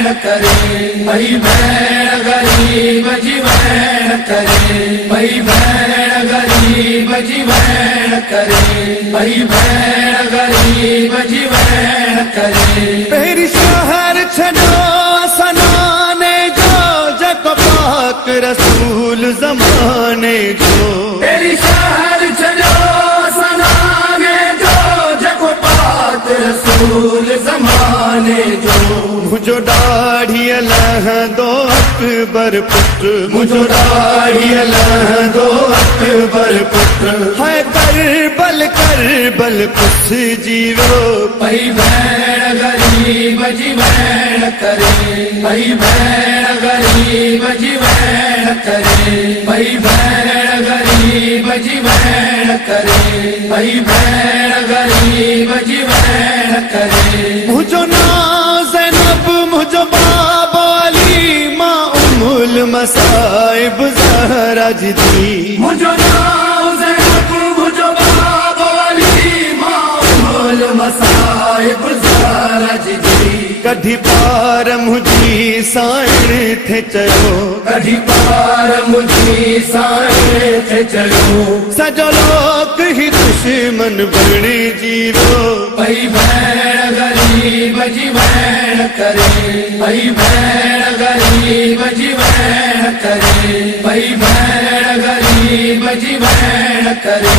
भेण करे भई भेण ग़रीब जी भेण करे भई भेण ग़रीब जी भेण करे भई भेण ग़रीब जी भेण करे पहिरीं शहर छॾो सनाने जो जेको पाक रसूल ज़माने जो पहिरीं शहर छॾो सनाने जो जेको पाक रसूल ज़माने जो मुझो ॾाढ़ीअ लहंदो अकबर पुत्र मुझो ॾाढ़ीअ लहंदो अकबर पुत्र हाय करबल पुछजी वियो भई भेण ग़रीब जी भेण करे भई भेण ग़रीब जी भेण करे भई भेण ग़रीब जी भेण करे भई भेण ग़रीब जी भेण करे मुझो नाम ज़ैनब मुझो बाबा अली मां उम्मुल मसाइब ज़हरा जी दी मुझो नाम ज़ैनब मुझो बाबा अली मां उम्मुल मसाइब ज़हरा जी दी कढी पार मुझी साइण थे चयो कढी पार मुझी साइण थे चयो सजो लोक ही दुश्मन बणी जीवो भई भेण ग़रीब जी भेण करे भई भेण ग़रीब जी भेण करे भई भेण ग़रीब जी भेण करे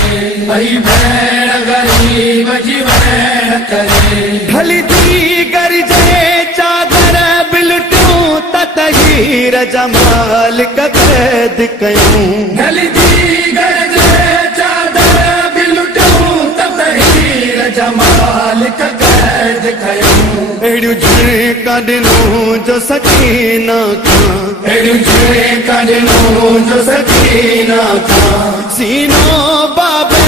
भई भेण ग़रीब जी भेण करे ढली थी गरजे चादर बिलटियूं त 𝗙𝗫 जमाल कैद कयूं ढली थी गरजे चादर बिलटियूं त 𝗙 जमाल कैद कयूं अहिड़ियूं झिड़िका ॾिनूं जो सकीना खां अहिड़ियूं झिड़िका ॾिनूं जो सकीना खां सीनो बाबे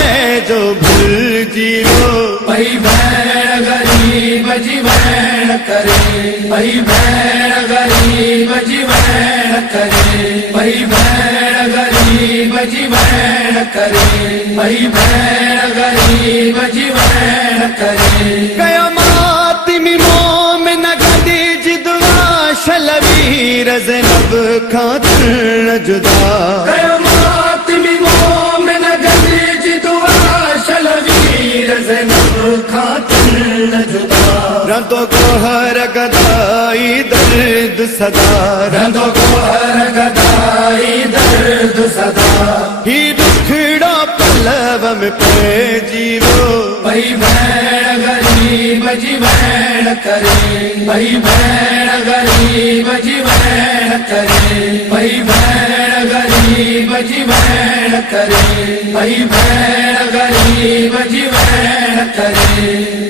जो भुलिजी वियो भई भेण ग़रीब जी भेण करे भई भेण ग़रीब जी भेण करे भई भेण ग़रीब जी भेण करे भई भेण ग़रीब जी भेण करे क़यामत में मोमिन गॾिजी दुआ शलवीर ज़ैनब खां न जुदा क़यामत में मोमिन गॾिजी दुआ शलवीर ज़ैनब खां न जुदा रंदो गोहर गदाई दर्द सदा रंदो गोहर गदाई दर्द सदा ही दुखड़ो पलव में पइजी वियो भई भेण ग़रीब जी भेण करे भई भेण ग़रीब जी भेण करे भई भेण ग़रीब जी भेण करे भई भेण ग़रीब जी भेण करे